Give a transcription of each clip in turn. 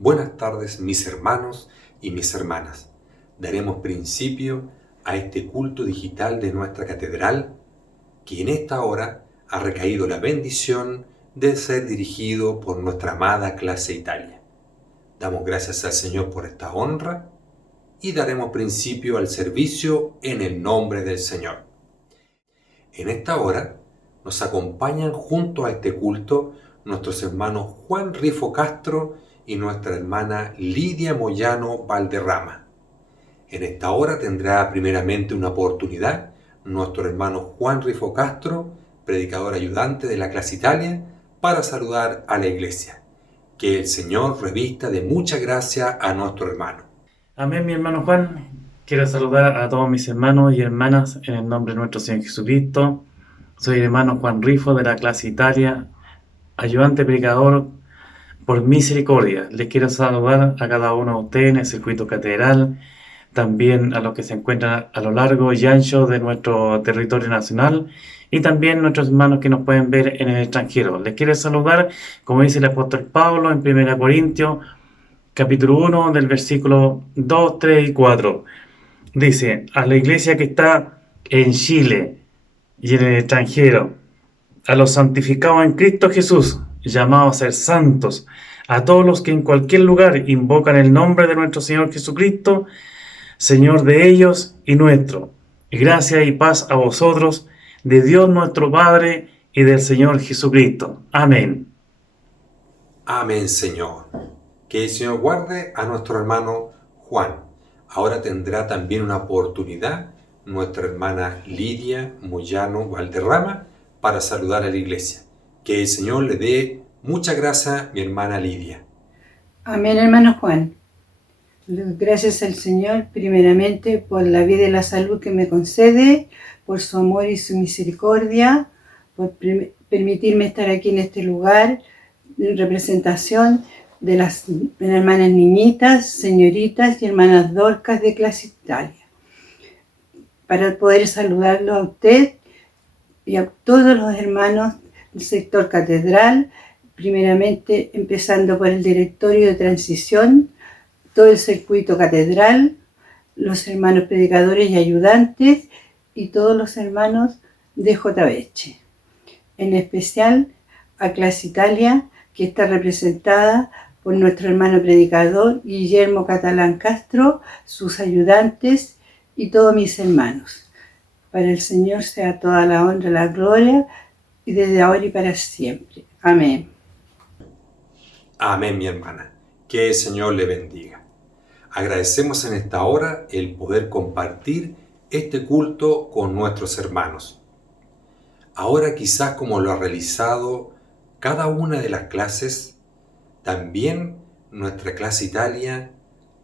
Buenas tardes, mis hermanos y mis hermanas. Daremos principio a este culto digital de nuestra catedral, que en esta hora ha recaído la bendición de ser dirigido por nuestra amada clase Italia. Damos gracias al Señor por esta honra y daremos principio al servicio en el nombre del Señor. En esta hora nos acompañan junto a este culto nuestros hermanos Juan Rifo Castro y nuestra hermana Lidia Moyano Valderrama. En esta hora tendrá primeramente una oportunidad nuestro hermano Juan Rifo Castro, predicador ayudante de la clase Italia, para saludar a la iglesia. Que el Señor revista de mucha gracia a nuestro hermano. Amén, mi hermano Juan. Quiero saludar a todos mis hermanos y hermanas en el nombre de nuestro Señor Jesucristo. Soy el hermano Juan Rifo de la clase Italia, ayudante predicador por misericordia. Les quiero saludar a cada uno de ustedes en el circuito catedral, también a los que se encuentran a lo largo y ancho de nuestro territorio nacional y también nuestros hermanos que nos pueden ver en el extranjero. Les quiero saludar, como dice el apóstol Pablo en 1 Corintios, capítulo 1, del versículo 2, 3 y 4. Dice, a la iglesia que está en Chile y en el extranjero, a los santificados en Cristo Jesús, llamados a ser santos, a todos los que en cualquier lugar invocan el nombre de nuestro Señor Jesucristo, Señor de ellos y nuestro. Gracia y paz a vosotros, de Dios nuestro Padre y del Señor Jesucristo. Amén. Amén, Señor. Que el Señor guarde a nuestro hermano Juan. Ahora tendrá también una oportunidad nuestra hermana Lidia Moyano Valderrama para saludar a la iglesia. Que el Señor le dé mucha gracia, mi hermana Lidia. Amén, hermano Juan. Gracias al Señor, primeramente, por la vida y la salud que me concede, por su amor y su misericordia, por permitirme estar aquí en este lugar, en representación de las hermanas niñitas, señoritas y hermanas Dorcas de clase Italia, para poder saludarlo a usted y a todos los hermanos del sector catedral, primeramente empezando por el directorio de transición, todo el circuito catedral, los hermanos predicadores y ayudantes y todos los hermanos de JBH. En especial a clase Italia, que está representada por nuestro hermano predicador Guillermo Catalán Castro, sus ayudantes y todos mis hermanos. Para el Señor sea toda la honra y la gloria, y desde ahora y para siempre. Amén. Amén, mi hermana. Que el Señor le bendiga. Agradecemos en esta hora el poder compartir este culto con nuestros hermanos. Ahora, quizás como lo ha realizado cada una de las clases, también nuestra clase Italia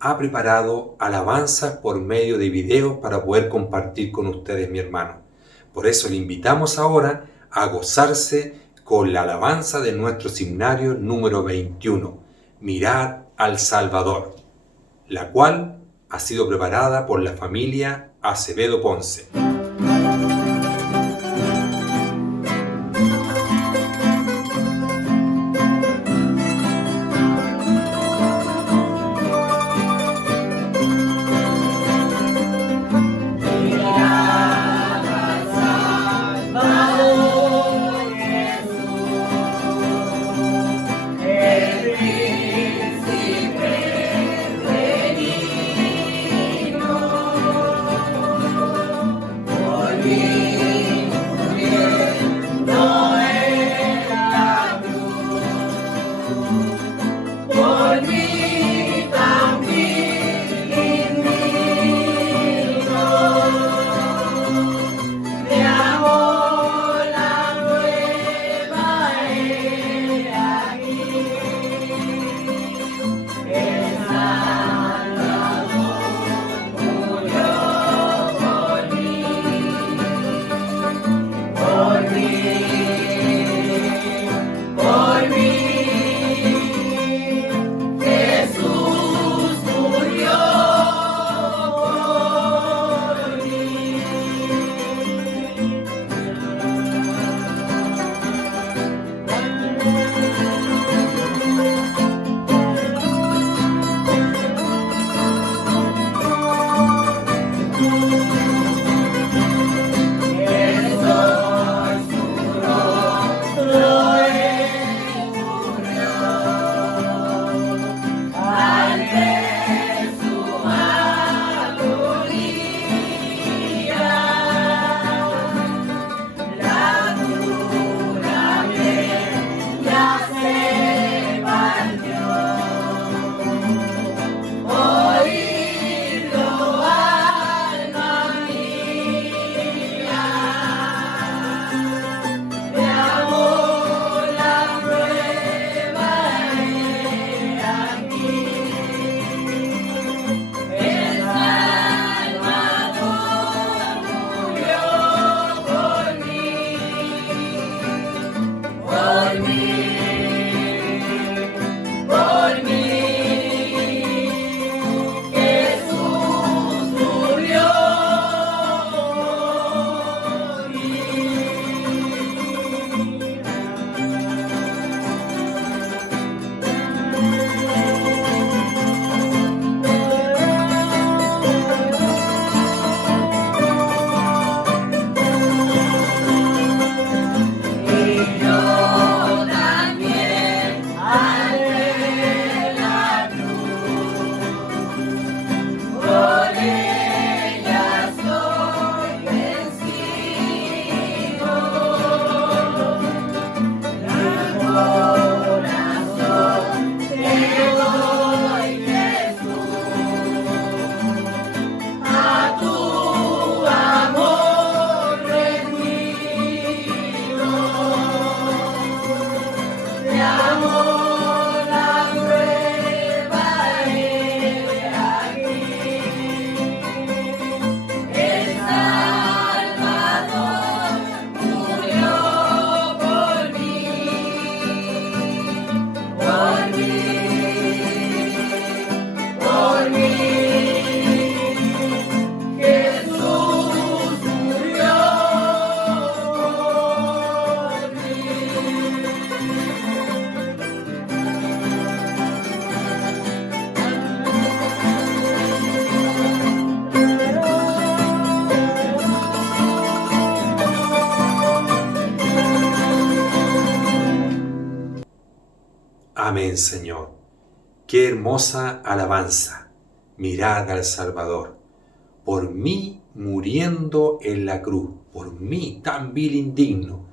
ha preparado alabanzas por medio de videos para poder compartir con ustedes, mi hermano. Por eso le invitamos ahora a gozarse con la alabanza de nuestro himnario número 21, Mirad al Salvador, la cual ha sido preparada por la familia Acevedo Ponce. Amén, Señor. Qué hermosa alabanza. Mirad al Salvador. Por mí muriendo en la cruz, por mí tan vil indigno.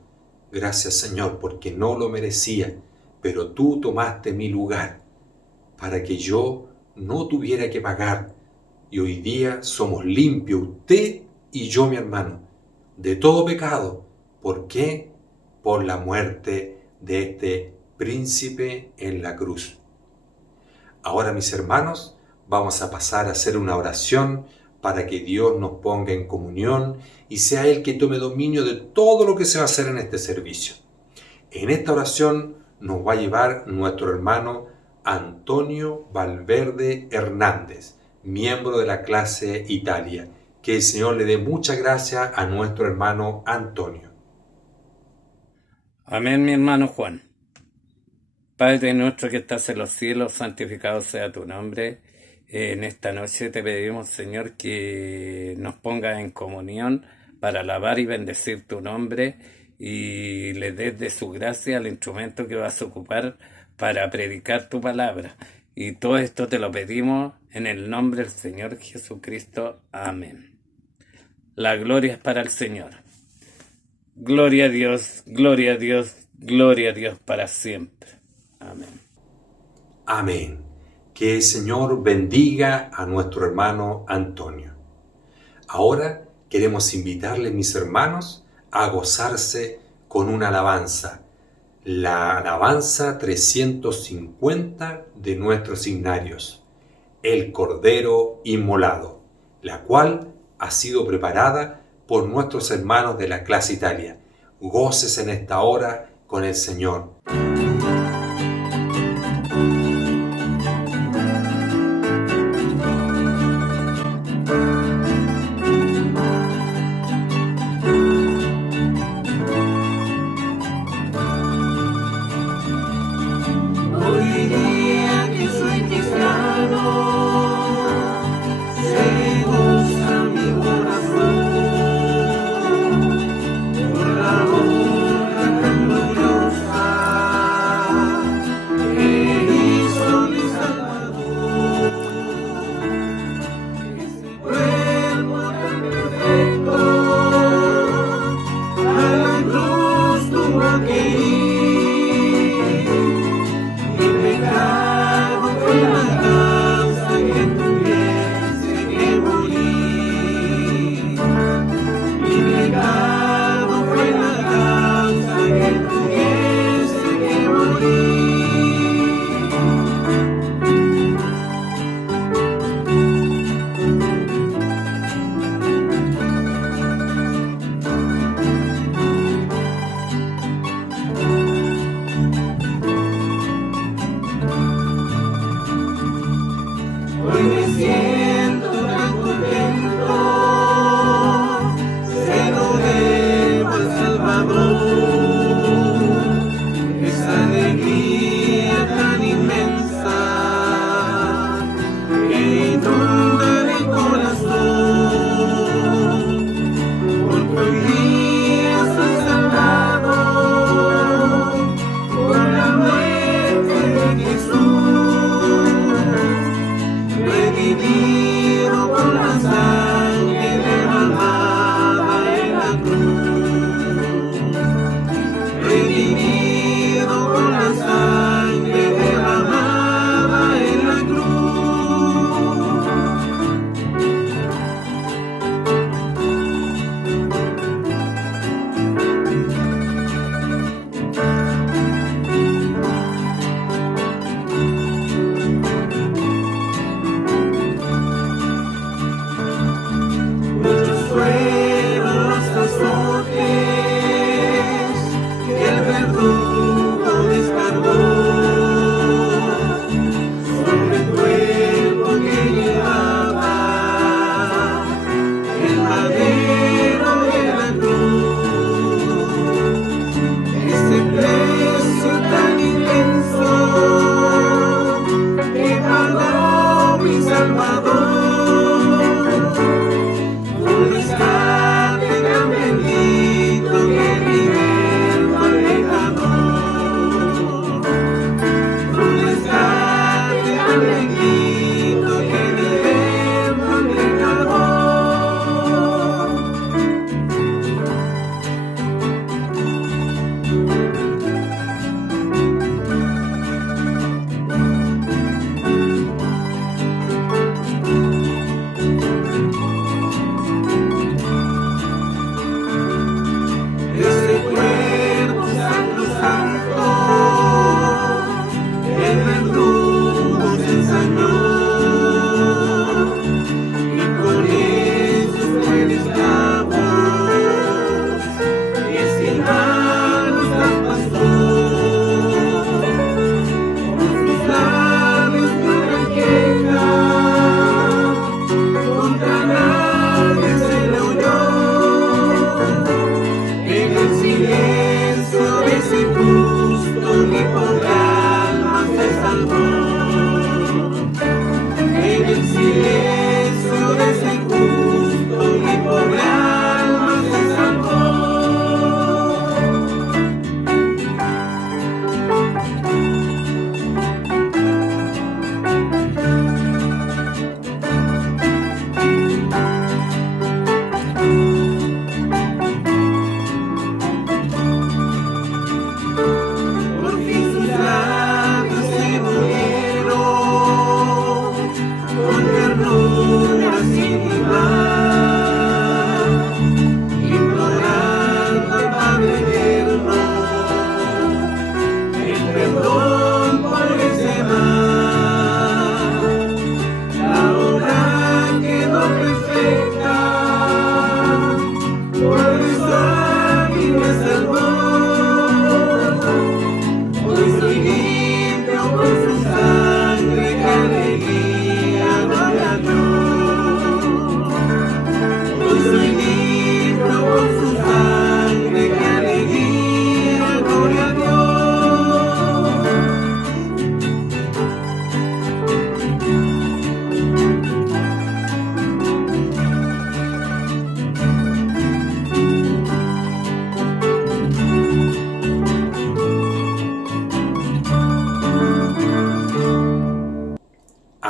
Gracias, Señor, porque no lo merecía, pero tú tomaste mi lugar para que yo no tuviera que pagar. Y hoy día somos limpios, usted y yo, mi hermano, de todo pecado. ¿Por qué? Por la muerte de este príncipe en la cruz. Ahora, mis hermanos, vamos a pasar a hacer una oración para que Dios nos ponga en comunión y sea Él que tome dominio de todo lo que se va a hacer en este servicio. En esta oración nos va a llevar nuestro hermano Antonio Valverde Hernández, miembro de la clase Italia. Que el Señor le dé mucha gracia a nuestro hermano Antonio. Amén, mi hermano Juan. Padre nuestro que estás en los cielos, santificado sea tu nombre. En esta noche te pedimos, Señor, que nos pongas en comunión para alabar y bendecir tu nombre y le des de su gracia al instrumento que vas a ocupar para predicar tu palabra. Y todo esto te lo pedimos en el nombre del Señor Jesucristo. Amén. La gloria es para el Señor. Gloria a Dios, gloria a Dios, gloria a Dios para siempre. Amén. Amén. Que el Señor bendiga a nuestro hermano Antonio. Ahora queremos invitarles, mis hermanos, a gozarse con una alabanza. La alabanza 350 de nuestros signarios, el Cordero Inmolado, la cual ha sido preparada por nuestros hermanos de la clase Italia. Gócese en esta hora con el Señor.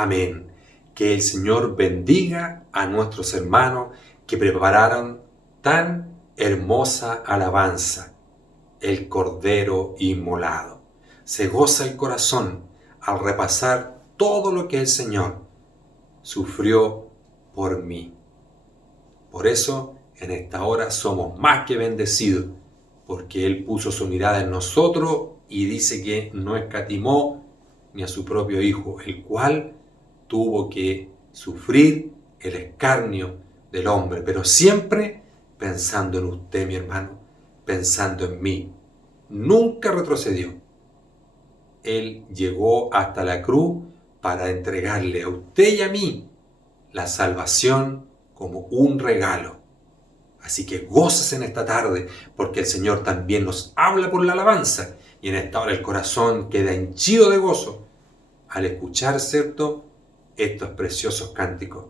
Amén. Que el Señor bendiga a nuestros hermanos que prepararon tan hermosa alabanza, el Cordero Inmolado. Se goza el corazón al repasar todo lo que el Señor sufrió por mí. Por eso, en esta hora somos más que bendecidos, porque Él puso su mirada en nosotros y dice que no escatimó ni a su propio Hijo, el cual tuvo que sufrir el escarnio del hombre, pero siempre pensando en usted, mi hermano, pensando en mí. Nunca retrocedió. Él llegó hasta la cruz para entregarle a usted y a mí la salvación como un regalo. Así que gócese en esta tarde, porque el Señor también nos habla por la alabanza, y en esta hora el corazón queda henchido de gozo al escuchar, ¿cierto?, estos preciosos cánticos.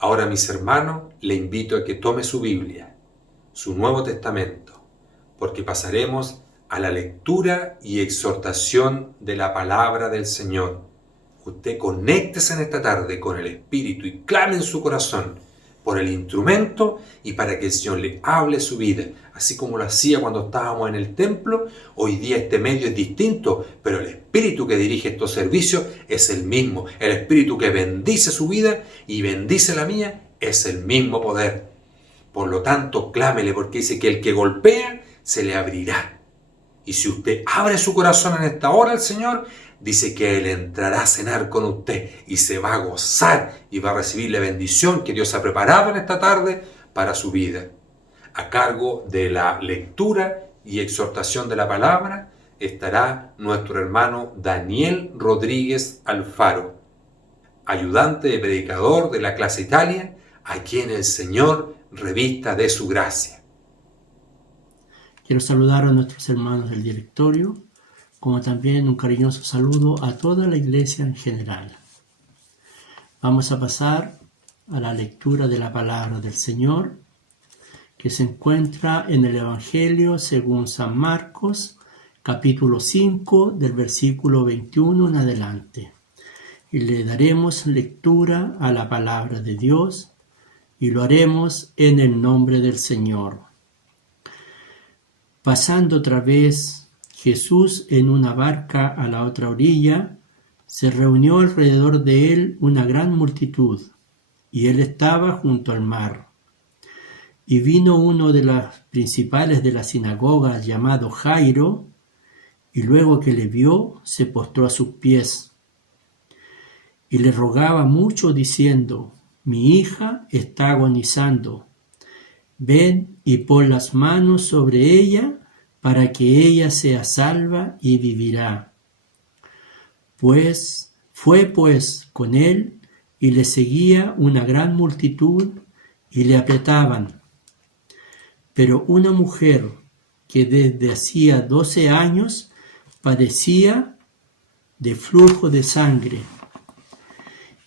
Ahora, mis hermanos, le invito a que tome su Biblia, su Nuevo Testamento, porque pasaremos a la lectura y exhortación de la palabra del Señor. Usted conéctese en esta tarde con el Espíritu y clame en su corazón por el instrumento y para que el Señor le hable su vida, así como lo hacía cuando estábamos en el templo. Hoy día este medio es distinto, pero el Espíritu que dirige estos servicios es el mismo. El Espíritu que bendice su vida y bendice la mía es el mismo poder. Por lo tanto, clámele, porque dice que el que golpea se le abrirá. Y si usted abre su corazón en esta hora al Señor, dice que Él entrará a cenar con usted y se va a gozar y va a recibir la bendición que Dios ha preparado en esta tarde para su vida. A cargo de la lectura y exhortación de la palabra estará nuestro hermano Daniel Rodríguez Alfaro, ayudante de predicador de la clase Italia, a quien el Señor revista de su gracia. Quiero saludar a nuestros hermanos del directorio, como también un cariñoso saludo a toda la iglesia en general. Vamos a pasar a la lectura de la palabra del Señor, que se encuentra en el Evangelio según San Marcos, capítulo 5, del versículo 21 en adelante. Y le daremos lectura a la palabra de Dios, y lo haremos en el nombre del Señor. Pasando otra vez Jesús en una barca a la otra orilla, se reunió alrededor de él una gran multitud, y él estaba junto al mar. Y vino uno de los principales de la sinagoga, llamado Jairo, y luego que le vio, se postró a sus pies, y le rogaba mucho, diciendo: Mi hija está agonizando. Ven y pon las manos sobre ella, para que ella sea salva y vivirá. Fue con él, y le seguía una gran multitud, y le apretaban. Pero una mujer que desde hacía 12 años padecía de flujo de sangre,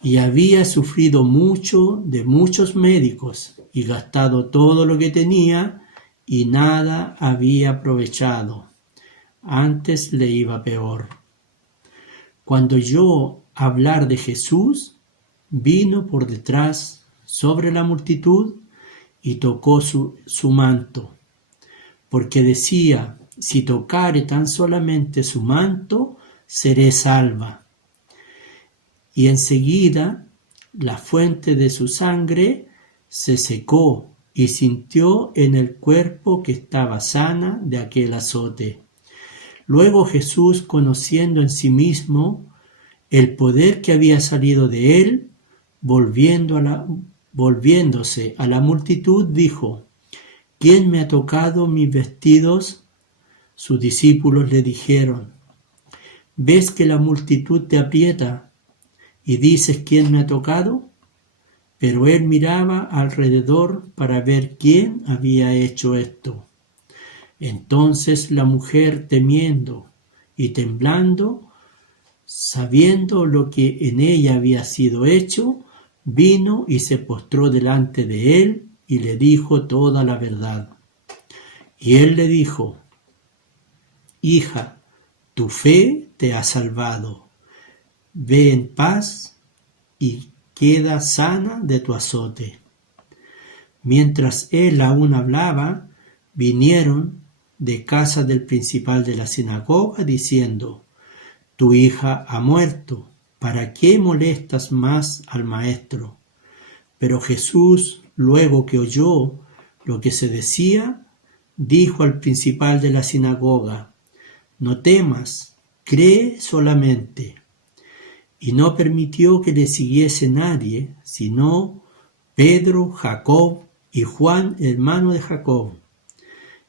y había sufrido mucho de muchos médicos, y gastado todo lo que tenía, y nada había aprovechado. Antes le iba peor. Cuando oyó hablar de Jesús, vino por detrás sobre la multitud y tocó su manto, porque decía: si tocare tan solamente su manto, seré salva. Y enseguida la fuente de su sangre se secó, y sintió en el cuerpo que estaba sana de aquel azote. Luego Jesús, conociendo en sí mismo el poder que había salido de él, volviéndose a la multitud, dijo: ¿Quién me ha tocado mis vestidos? Sus discípulos le dijeron: ¿Ves que la multitud te aprieta y dices: ¿quién me ha tocado? Pero él miraba alrededor para ver quién había hecho esto. Entonces la mujer, temiendo y temblando, sabiendo lo que en ella había sido hecho, vino y se postró delante de él y le dijo toda la verdad. Y él le dijo: Hija, tu fe te ha salvado. Ve en paz y queda sana de tu azote. Mientras él aún hablaba, vinieron de casa del principal de la sinagoga diciendo: tu hija ha muerto, ¿para qué molestas más al maestro? Pero Jesús, luego que oyó lo que se decía, dijo al principal de la sinagoga: no temas, cree solamente. Y no permitió que le siguiese nadie, sino Pedro, Jacob y Juan, hermano de Jacob.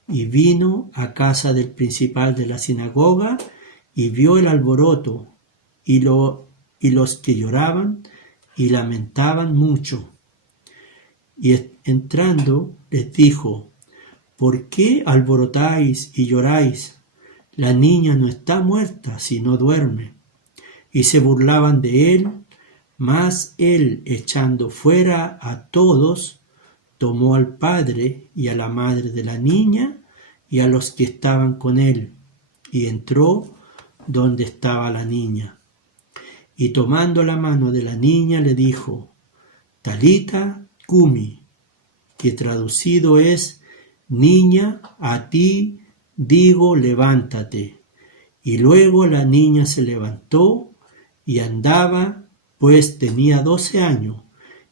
Y vino a casa del principal de la sinagoga y vio el alboroto y los que lloraban y lamentaban mucho. Y entrando les dijo: ¿por qué alborotáis y lloráis? La niña no está muerta, sino duerme. Y se burlaban de él, mas él, echando fuera a todos, tomó al padre y a la madre de la niña y a los que estaban con él, y entró donde estaba la niña. Y tomando la mano de la niña le dijo: Talita cumi, que traducido es: niña, a ti digo, levántate. Y luego la niña se levantó y andaba, pues tenía 12 años,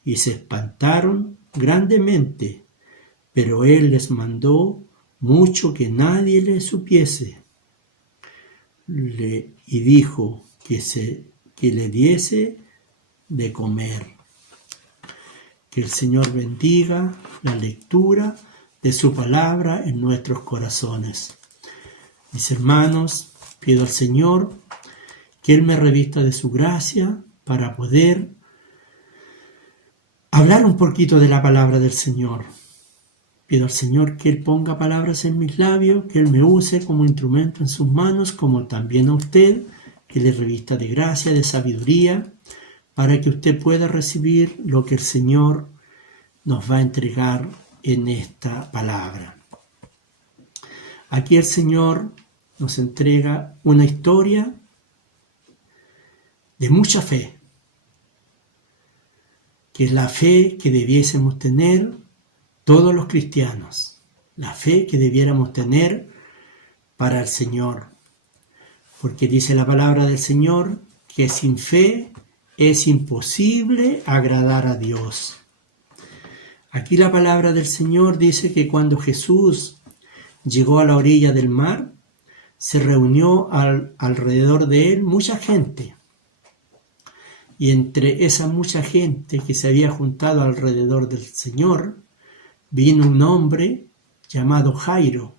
y se espantaron grandemente, pero él les mandó mucho que nadie le supiese. Y dijo que le diese de comer. Que el Señor bendiga la lectura de su palabra en nuestros corazones. Mis hermanos, pido al Señor que Él me revista de su gracia para poder hablar un poquito de la palabra del Señor. Pido al Señor que Él ponga palabras en mis labios, que Él me use como instrumento en sus manos, como también a usted, que le revista de gracia, de sabiduría, para que usted pueda recibir lo que el Señor nos va a entregar en esta palabra. Aquí el Señor nos entrega una historia de mucha fe, que es la fe que debiésemos tener todos los cristianos, la fe que debiéramos tener para el Señor, porque dice la palabra del Señor que sin fe es imposible agradar a Dios. Aquí la palabra del Señor dice que cuando Jesús llegó a la orilla del mar, se reunió alrededor de él mucha gente. Y entre esa mucha gente que se había juntado alrededor del Señor, vino un hombre llamado Jairo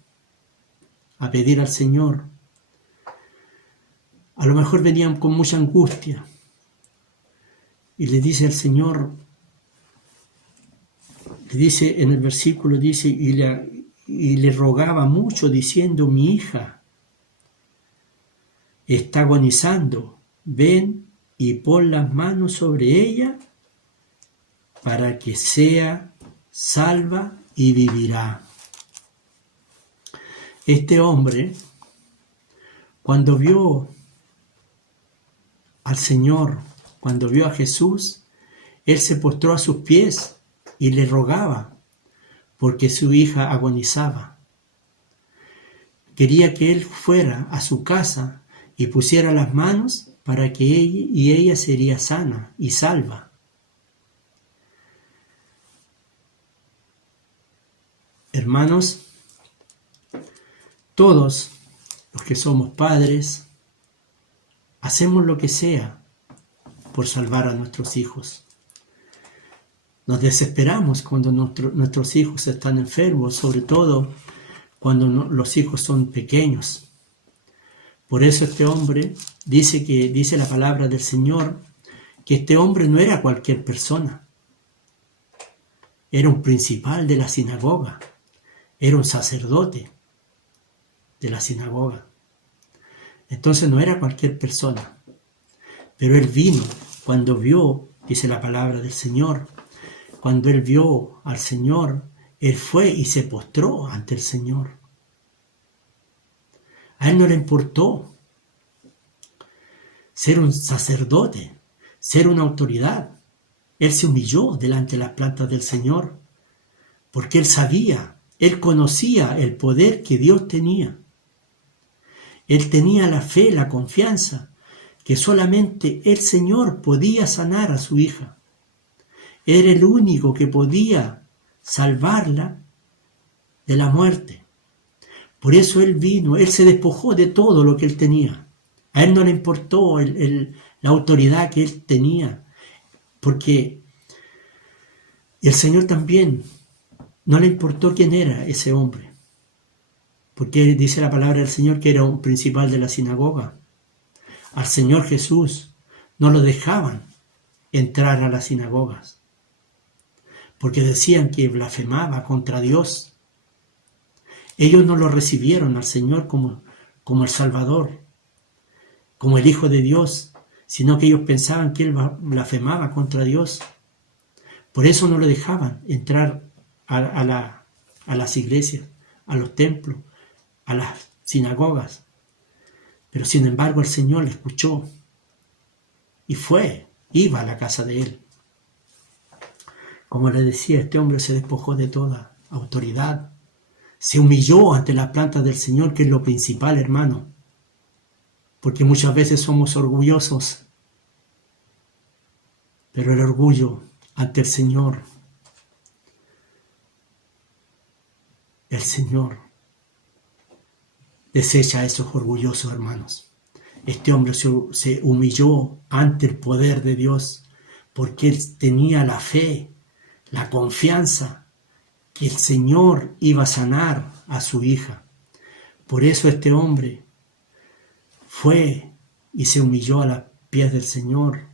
a pedir al Señor. A lo mejor venían con mucha angustia. Y le dice al Señor, le dice en el versículo, dice, y le rogaba mucho diciendo: mi hija está agonizando, ven y pon las manos sobre ella para que sea salva y vivirá. Este hombre, cuando vio al Señor, cuando vio a Jesús, él se postró a sus pies y le rogaba porque su hija agonizaba. Quería que él fuera a su casa y pusiera las manos para que ella sería sana y salva. Hermanos, todos los que somos padres hacemos lo que sea por salvar a nuestros hijos. Nos desesperamos cuando nuestros hijos están enfermos, sobre todo cuando los hijos son pequeños. Por eso este hombre dice la palabra del Señor, que este hombre no era cualquier persona. Era un principal de la sinagoga. Era un sacerdote de la sinagoga. Entonces no era cualquier persona. Pero él vino cuando vio, dice la palabra del Señor, cuando él vio al Señor, él fue y se postró ante el Señor. A él no le importó ser un sacerdote, ser una autoridad. Él se humilló delante de las plantas del Señor, porque él sabía, él conocía el poder que Dios tenía. Él tenía la fe, la confianza, que solamente el Señor podía sanar a su hija. Era el único que podía salvarla de la muerte. Por eso él vino, él se despojó de todo lo que él tenía. A él no le importó la autoridad que él tenía, porque el Señor también no le importó quién era ese hombre, porque dice la palabra del Señor que era un principal de la sinagoga. Al Señor Jesús no lo dejaban entrar a las sinagogas, porque decían que blasfemaba contra Dios. Ellos no lo recibieron al Señor como el Salvador, como el Hijo de Dios, sino que ellos pensaban que él blasfemaba contra Dios. Por eso no lo dejaban entrar a las iglesias, a los templos, a las sinagogas. Pero sin embargo el Señor le escuchó y iba a la casa de él. Como le decía, este hombre se despojó de toda autoridad, se humilló ante las plantas del Señor, que es lo principal, hermano, porque muchas veces somos orgullosos, pero el orgullo ante el Señor desecha a esos orgullosos, hermanos. Este hombre se humilló ante el poder de Dios, porque él tenía la fe, la confianza que el Señor iba a sanar a su hija. Por eso este hombre fue y se humilló a los pies del Señor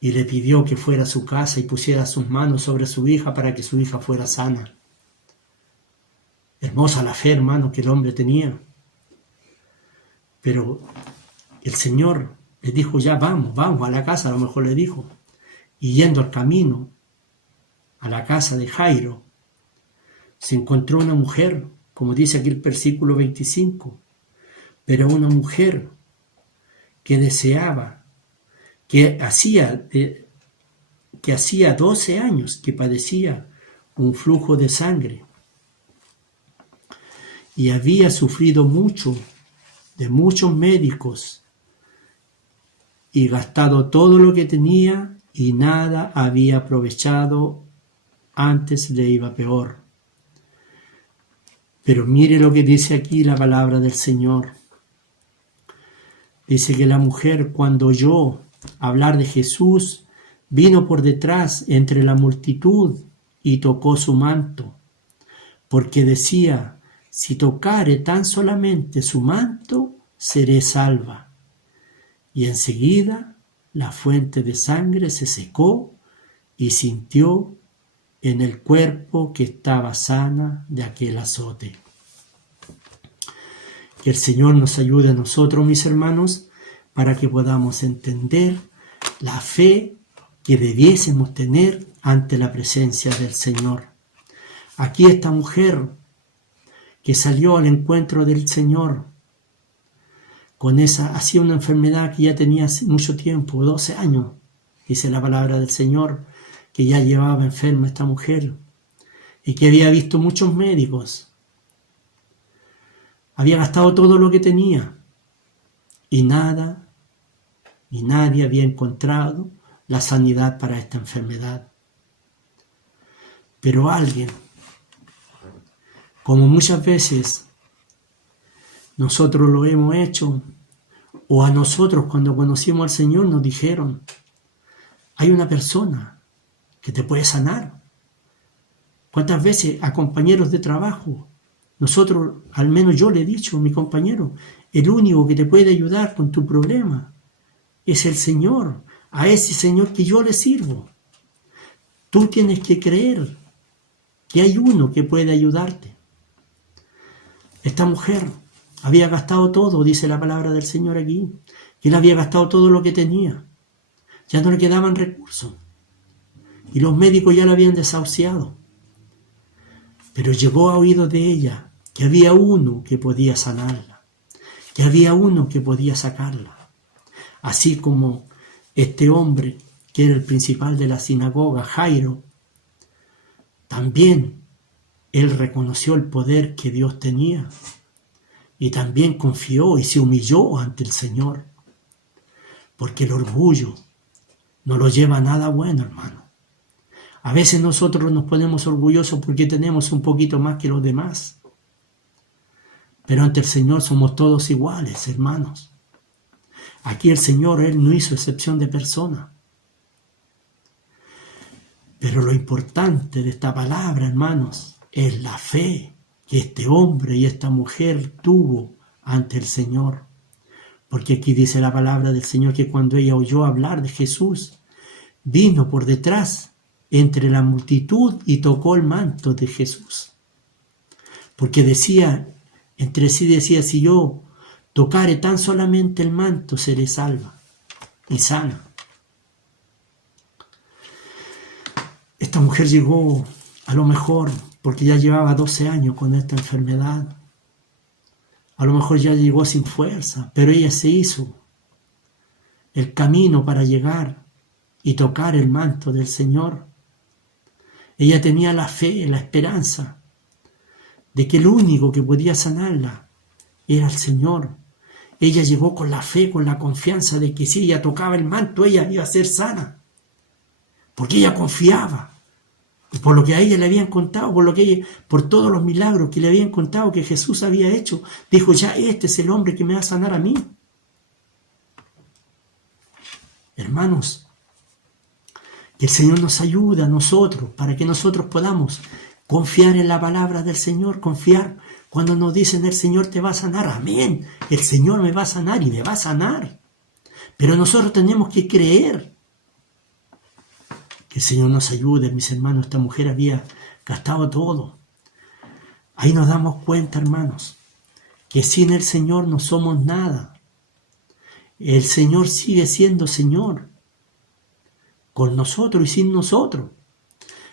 y le pidió que fuera a su casa y pusiera sus manos sobre su hija para que su hija fuera sana. Hermosa la fe, hermano, que el hombre tenía. Pero el Señor le dijo, ya vamos a la casa, a lo mejor le dijo. Y yendo al camino, a la casa de Jairo, se encontró una mujer, como dice aquí el versículo 25, pero una mujer que deseaba, que hacía 12 años que padecía un flujo de sangre y había sufrido mucho de muchos médicos y gastado todo lo que tenía y nada había aprovechado, antes le iba peor. Pero mire lo que dice aquí la palabra del Señor. Dice que la mujer, cuando oyó hablar de Jesús, vino por detrás entre la multitud y tocó su manto, porque decía, si tocare tan solamente su manto, seré salva. Y enseguida la fuente de sangre se secó y sintió en el cuerpo que estaba sana de aquel azote. Que el Señor nos ayude a nosotros, mis hermanos, para que podamos entender la fe que debiésemos tener ante la presencia del Señor. Aquí esta mujer que salió al encuentro del Señor hacía una enfermedad que ya tenía mucho tiempo, 12 años, dice la palabra del Señor, que ya llevaba enferma esta mujer y que había visto muchos médicos. Había gastado todo lo que tenía y nada, ni nadie había encontrado la sanidad para esta enfermedad. Pero alguien, como muchas veces nosotros lo hemos hecho, o a nosotros cuando conocimos al Señor nos dijeron, hay una persona que te puede sanar. ¿Cuántas veces a compañeros de trabajo? Nosotros, al menos yo le he dicho a mi compañero, el único que te puede ayudar con tu problema es el Señor, a ese Señor que yo le sirvo. Tú tienes que creer que hay uno que puede ayudarte. Esta mujer había gastado todo, dice la palabra del Señor aquí, que él había gastado todo lo que tenía. Ya no le quedaban recursos. Y los médicos ya la habían desahuciado. Pero llegó a oídos de ella que había uno que podía sanarla, que había uno que podía sacarla. Así como este hombre, que era el principal de la sinagoga, Jairo, también él reconoció el poder que Dios tenía y también confió y se humilló ante el Señor, porque el orgullo no lo lleva a nada bueno, hermano. A veces nosotros nos ponemos orgullosos porque tenemos un poquito más que los demás, pero ante el Señor somos todos iguales, hermanos. Aquí el Señor, Él no hizo excepción de persona. Pero lo importante de esta palabra, hermanos, es la fe que este hombre y esta mujer tuvo ante el Señor. Porque aquí dice la palabra del Señor que cuando ella oyó hablar de Jesús, vino por detrás entre la multitud y tocó el manto de Jesús. Porque decía, entre sí decía, si yo tocare tan solamente el manto, seré salva y sana. Esta mujer llegó, a lo mejor, porque ya llevaba 12 años con esta enfermedad. A lo mejor ya llegó sin fuerza, pero ella se hizo el camino para llegar y tocar el manto del Señor. Ella tenía la fe, la esperanza de que el único que podía sanarla era el Señor. Ella llegó con la fe, con la confianza de que si ella tocaba el manto, ella iba a ser sana. Porque ella confiaba. Por lo que a ella le habían contado, por todos los milagros que le habían contado que Jesús había hecho, dijo, ya este es el hombre que me va a sanar a mí. Hermanos, que el Señor nos ayude a nosotros, para que nosotros podamos confiar en la palabra del Señor, confiar cuando nos dicen el Señor te va a sanar, amén, el Señor me va a sanar y me va a sanar. Pero nosotros tenemos que creer. Que el Señor nos ayude, mis hermanos. Esta mujer había gastado todo. Ahí nos damos cuenta, hermanos, que sin el Señor no somos nada. El Señor sigue siendo Señor, con nosotros y sin nosotros.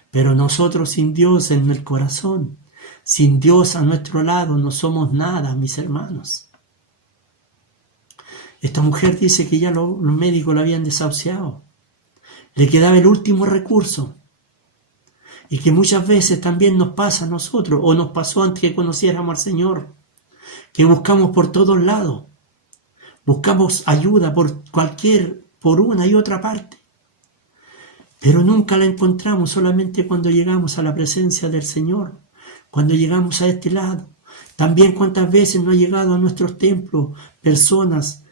Pero nosotros sin Dios en el corazón, sin Dios a nuestro lado, no somos nada, mis hermanos. Esta mujer dice que ya los médicos la habían desahuciado. Le quedaba el último recurso. Y que muchas veces también nos pasa a nosotros, o nos pasó antes que conociéramos al Señor, que buscamos por todos lados. Buscamos ayuda por una y otra parte. Pero nunca la encontramos, solamente cuando llegamos a la presencia del Señor, cuando llegamos a este lado. También cuántas veces no ha llegado a nuestros templos personas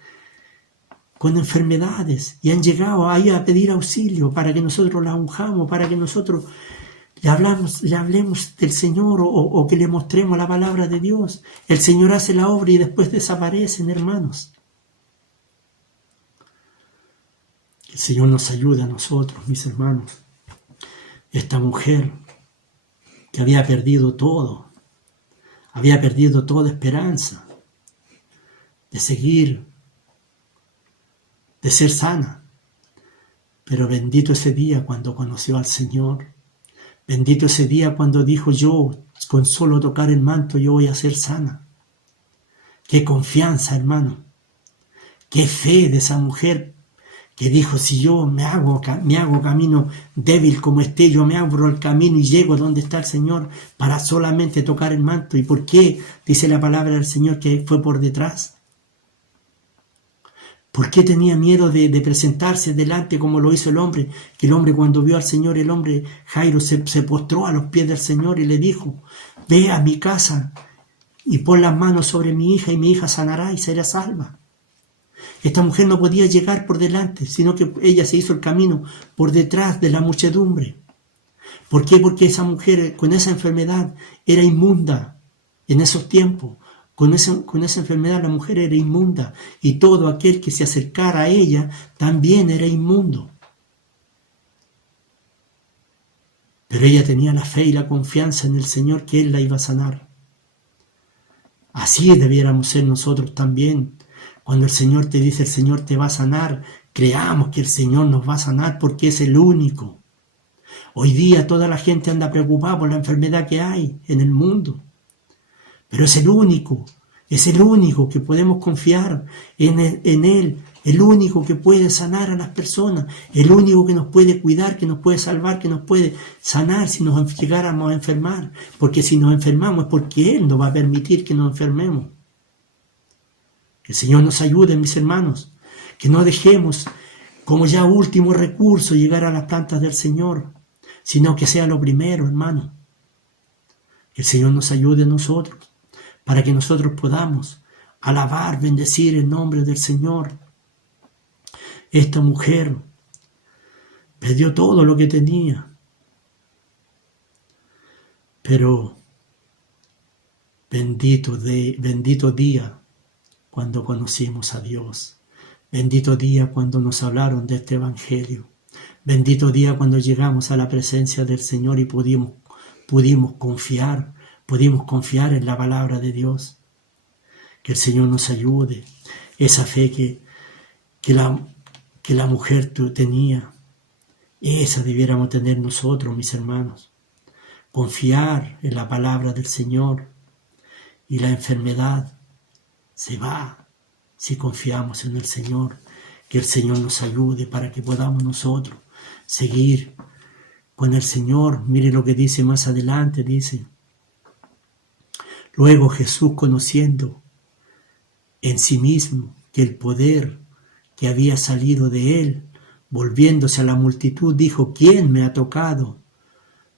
con enfermedades y han llegado ahí a pedir auxilio para que nosotros la unjamos, para que nosotros le hablemos del Señor o que le mostremos la palabra de Dios. El Señor hace la obra y después desaparecen, hermanos. Que el Señor nos ayude a nosotros, mis hermanos. Esta mujer que había perdido toda esperanza de seguir, de ser sana. Pero bendito ese día cuando conoció al Señor. Bendito ese día cuando dijo, yo con solo tocar el manto yo voy a ser sana. Qué confianza, hermano. Qué fe de esa mujer que dijo, si yo me hago camino débil como esté, yo me abro el camino y llego donde está el Señor para solamente tocar el manto. ¿Y por qué dice la palabra del Señor que fue por detrás? ¿Por qué tenía miedo de presentarse delante como lo hizo el hombre? Que el hombre cuando vio al Señor, el hombre Jairo se postró a los pies del Señor y le dijo, ve a mi casa y pon las manos sobre mi hija y mi hija sanará y será salva. Esta mujer no podía llegar por delante, sino que ella se hizo el camino por detrás de la muchedumbre. ¿Por qué? Porque esa mujer con esa enfermedad era inmunda en esos tiempos. Con esa enfermedad la mujer era inmunda y todo aquel que se acercara a ella también era inmundo. Pero ella tenía la fe y la confianza en el Señor que Él la iba a sanar. Así debiéramos ser nosotros también. Cuando el Señor te dice, el Señor te va a sanar, creamos que el Señor nos va a sanar porque es el único. Hoy día toda la gente anda preocupada por la enfermedad que hay en el mundo. Pero es el único que podemos confiar en Él, el único que puede sanar a las personas, el único que nos puede cuidar, que nos puede salvar, que nos puede sanar si nos llegáramos a enfermar. Porque si nos enfermamos es porque Él no va a permitir que nos enfermemos. Que el Señor nos ayude, mis hermanos, que no dejemos como ya último recurso llegar a las plantas del Señor, sino que sea lo primero, hermano. Que el Señor nos ayude a nosotros, para que nosotros podamos alabar, bendecir el nombre del Señor. Esta mujer perdió todo lo que tenía, pero bendito día cuando conocimos a Dios. Bendito día cuando nos hablaron de este evangelio. Bendito día cuando llegamos a la presencia del Señor y pudimos confiar en la palabra de Dios. Que el Señor nos ayude. Esa fe que la mujer tenía, esa debiéramos tener nosotros, mis hermanos. Confiar en la palabra del Señor, y la enfermedad se va si confiamos en el Señor. Que el Señor nos ayude para que podamos nosotros seguir con el Señor. Mire lo que dice más adelante, dice: luego Jesús, conociendo en sí mismo que el poder que había salido de él, volviéndose a la multitud, dijo: ¿quién me ha tocado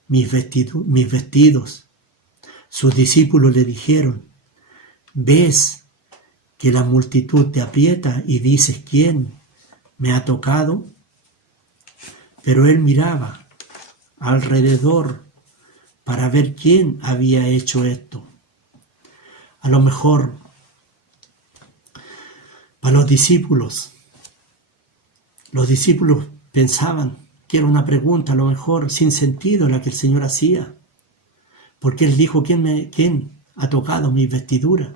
mis vestidos? Sus discípulos le dijeron: ¿ves que la multitud te aprieta y dices: ¿quién me ha tocado? Pero él miraba alrededor para ver quién había hecho esto. A lo mejor para los discípulos pensaban que era una pregunta a lo mejor sin sentido la que el Señor hacía, porque Él dijo: ¿quién ha tocado mis vestiduras?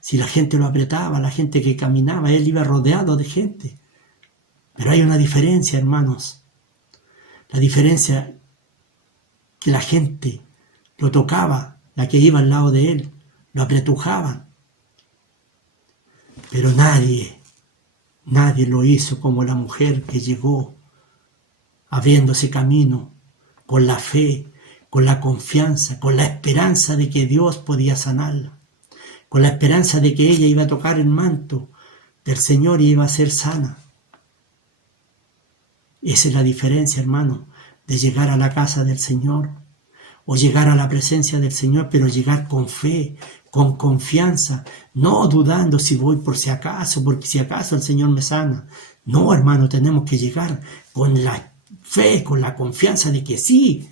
Si la gente lo apretaba, la gente que caminaba, Él iba rodeado de gente. Pero hay una diferencia, hermanos. La diferencia que la gente lo tocaba, la que iba al lado de Él, lo apretujaban. Pero nadie lo hizo como la mujer que llegó abriéndose camino con la fe, con la confianza, con la esperanza de que Dios podía sanarla, con la esperanza de que ella iba a tocar el manto del Señor y iba a ser sana. Esa es la diferencia, hermano, de llegar a la casa del Señor o llegar a la presencia del Señor, pero llegar con fe, con confianza, no dudando si voy por si acaso, porque si acaso el Señor me sana. No, hermano, tenemos que llegar con la fe, con la confianza de que sí,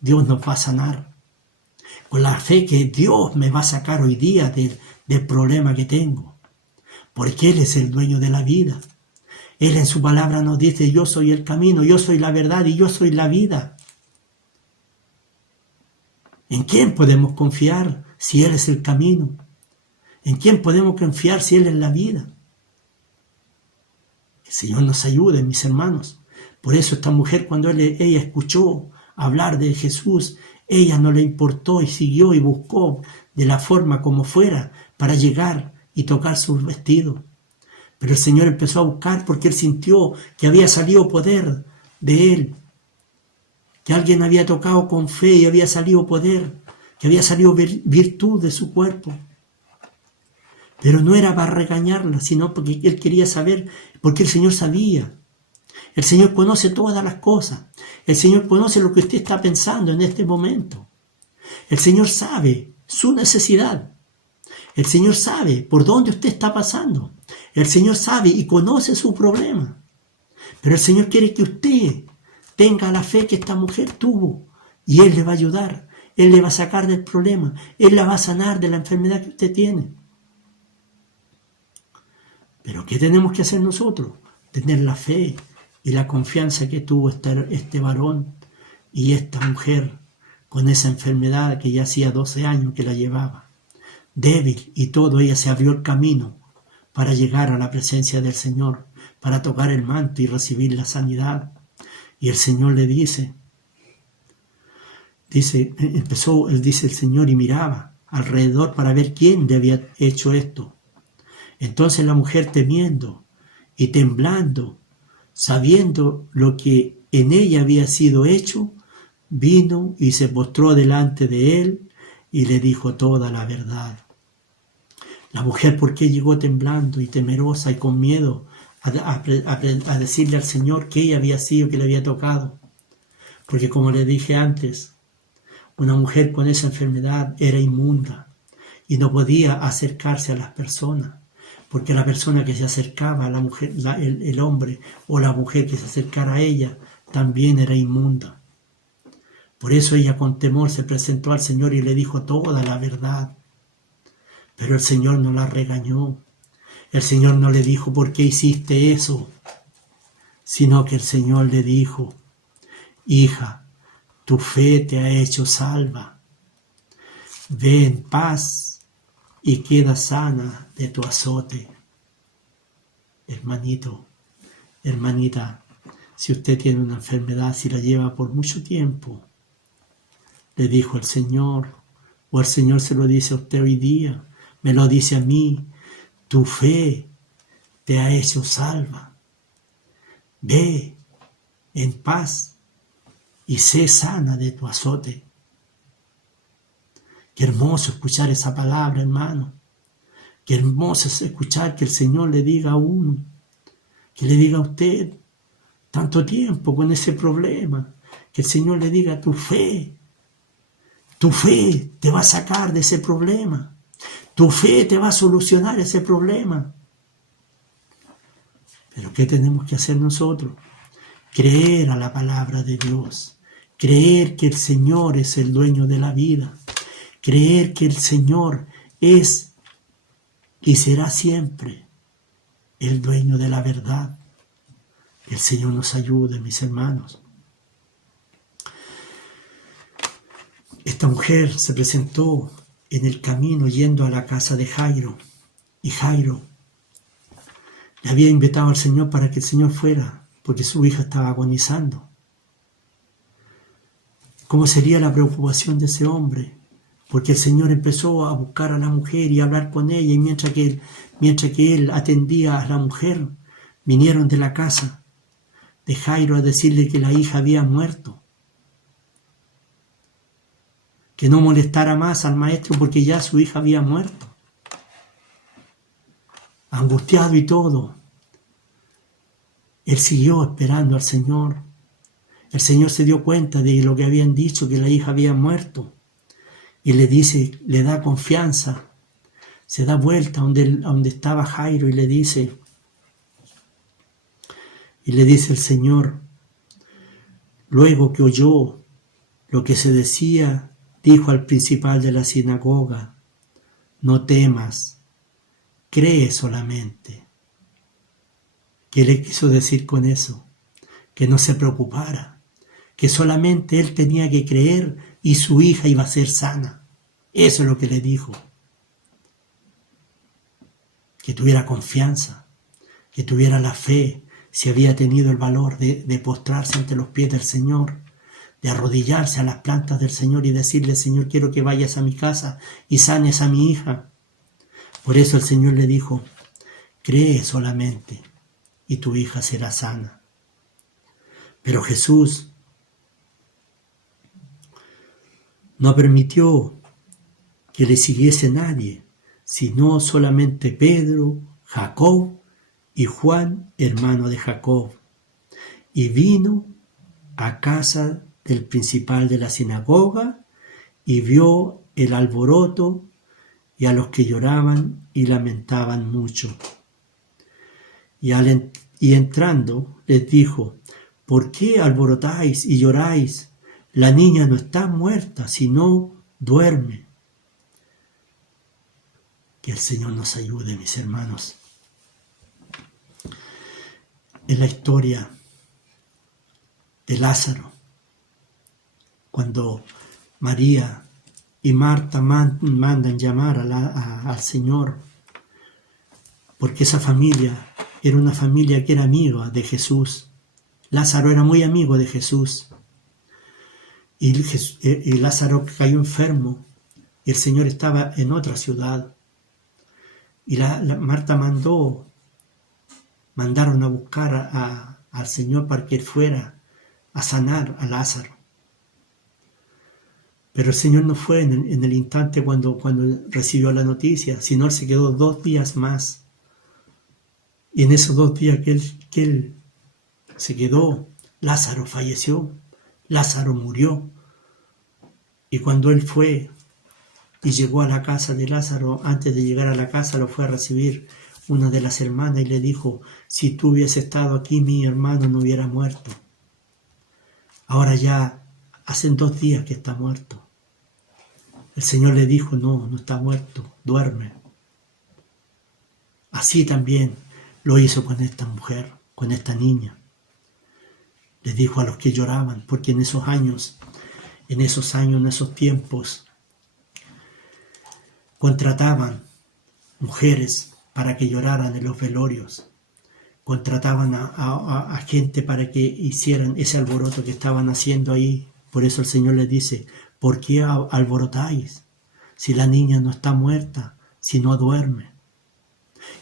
Dios nos va a sanar. Con la fe que Dios me va a sacar hoy día del problema que tengo. Porque Él es el dueño de la vida. Él en su palabra nos dice: yo soy el camino, yo soy la verdad y yo soy la vida. ¿En quién podemos confiar si Él es el camino? ¿En quién podemos confiar si Él es la vida? Que el Señor nos ayude, mis hermanos. Por eso esta mujer, cuando ella escuchó hablar de Jesús, ella no le importó y siguió y buscó de la forma como fuera para llegar y tocar sus vestidos. Pero el Señor empezó a buscar porque Él sintió que había salido poder de Él, que alguien había tocado con fe y había salido poder, que había salido virtud de su cuerpo. Pero no era para regañarla, sino porque Él quería saber, porque el Señor sabía. El Señor conoce todas las cosas. El Señor conoce lo que usted está pensando en este momento. El Señor sabe su necesidad. El Señor sabe por dónde usted está pasando. El Señor sabe y conoce su problema. Pero el Señor quiere que usted tenga la fe que esta mujer tuvo. Y Él le va a ayudar. Él le va a sacar del problema. Él la va a sanar de la enfermedad que usted tiene. Pero ¿qué tenemos que hacer nosotros? Tener la fe y la confianza que tuvo este varón y esta mujer con esa enfermedad que ya hacía 12 años que la llevaba. Débil y todo, ella se abrió el camino para llegar a la presencia del Señor, para tocar el manto y recibir la sanidad. Y el Señor le dice, él dice el Señor, y miraba alrededor para ver quién le había hecho esto. Entonces la mujer, temiendo y temblando, sabiendo lo que en ella había sido hecho, vino y se postró delante de él y le dijo toda la verdad. La mujer, ¿por qué llegó temblando y temerosa y con miedo a decirle al Señor que ella había sido, que le había tocado? Porque como le dije antes, una mujer con esa enfermedad era inmunda y no podía acercarse a las personas, porque la persona que se acercaba a la mujer, el hombre o la mujer que se acercara a ella, también era inmunda. Por eso ella con temor se presentó al Señor y le dijo toda la verdad. Pero el Señor no la regañó. El Señor no le dijo ¿por qué hiciste eso? Sino que el Señor le dijo: hija, tu fe te ha hecho salva. Ve en paz y queda sana de tu azote. Hermanito, hermanita, si usted tiene una enfermedad, si la lleva por mucho tiempo, le dijo el Señor, o el Señor se lo dice a usted hoy día, me lo dice a mí, tu fe te ha hecho salva. Ve en paz y sé sana de tu azote. Qué hermoso escuchar esa palabra, hermano. Qué hermoso es escuchar que el Señor le diga a uno, que le diga a usted, tanto tiempo con ese problema, que el Señor le diga tu fe te va a sacar de ese problema. Tu fe te va a solucionar ese problema. Pero ¿qué tenemos que hacer nosotros? Creer a la palabra de Dios. Creer que el Señor es el dueño de la vida. Creer que el Señor es y será siempre el dueño de la verdad. Que el Señor nos ayude, mis hermanos. Esta mujer se presentó en el camino yendo a la casa de Jairo, y Jairo le había invitado al Señor para que el Señor fuera, porque su hija estaba agonizando. ¿Cómo sería la preocupación de ese hombre? Porque el Señor empezó a buscar a la mujer y a hablar con ella, y mientras que él atendía a la mujer, vinieron de la casa de Jairo a decirle que la hija había muerto, que no molestara más al maestro porque ya su hija había muerto. Angustiado y todo, él siguió esperando al Señor. El Señor se dio cuenta de lo que habían dicho, que la hija había muerto, y le dice, le da confianza, se da vuelta a donde estaba Jairo y le dice el Señor, luego que oyó lo que se decía, dijo al principal de la sinagoga, no temas, cree solamente. ¿Qué le quiso decir con eso? Que no se preocupara, que solamente él tenía que creer y su hija iba a ser sana. Eso es lo que le dijo. Que tuviera confianza, que tuviera la fe, si había tenido el valor de postrarse ante los pies del Señor, de arrodillarse a las plantas del Señor y decirle, Señor, quiero que vayas a mi casa y sanes a mi hija. Por eso el Señor le dijo, cree solamente y tu hija será sana. Pero Jesús no permitió que le siguiese nadie, sino solamente Pedro, Jacob y Juan, hermano de Jacob. Y vino a casa del principal de la sinagoga y vio el alboroto y a los que lloraban y lamentaban mucho. Y entrando les dijo, ¿por qué alborotáis y lloráis? La niña no está muerta, sino duerme. Que el Señor nos ayude, mis hermanos. En la historia de Lázaro, cuando María y Marta mandan llamar al Señor, porque esa familia era una familia que era amiga de Jesús. Lázaro era muy amigo de Jesús. Y Lázaro cayó enfermo y el Señor estaba en otra ciudad. Y Marta mandó mandaron a buscar al Señor para que Él fuera a sanar a Lázaro. Pero el Señor no fue en el instante cuando recibió la noticia, sino Él se quedó 2 días más. Y en esos 2 días que Él se quedó, Lázaro falleció, Lázaro murió. Y cuando Él fue y llegó a la casa de Lázaro, antes de llegar a la casa lo fue a recibir una de las hermanas y le dijo: si tú hubieses estado aquí, mi hermano no hubiera muerto. Ahora ya hacen 2 días que está muerto. El Señor le dijo: no está muerto, duerme. Así también lo hizo con esta mujer, con esta niña. Les dijo a los que lloraban, porque en esos tiempos, contrataban mujeres para que lloraran en los velorios. Contrataban a gente para que hicieran ese alboroto que estaban haciendo ahí. Por eso el Señor les dice: ¿por qué alborotáis? Si la niña no está muerta, si no duerme.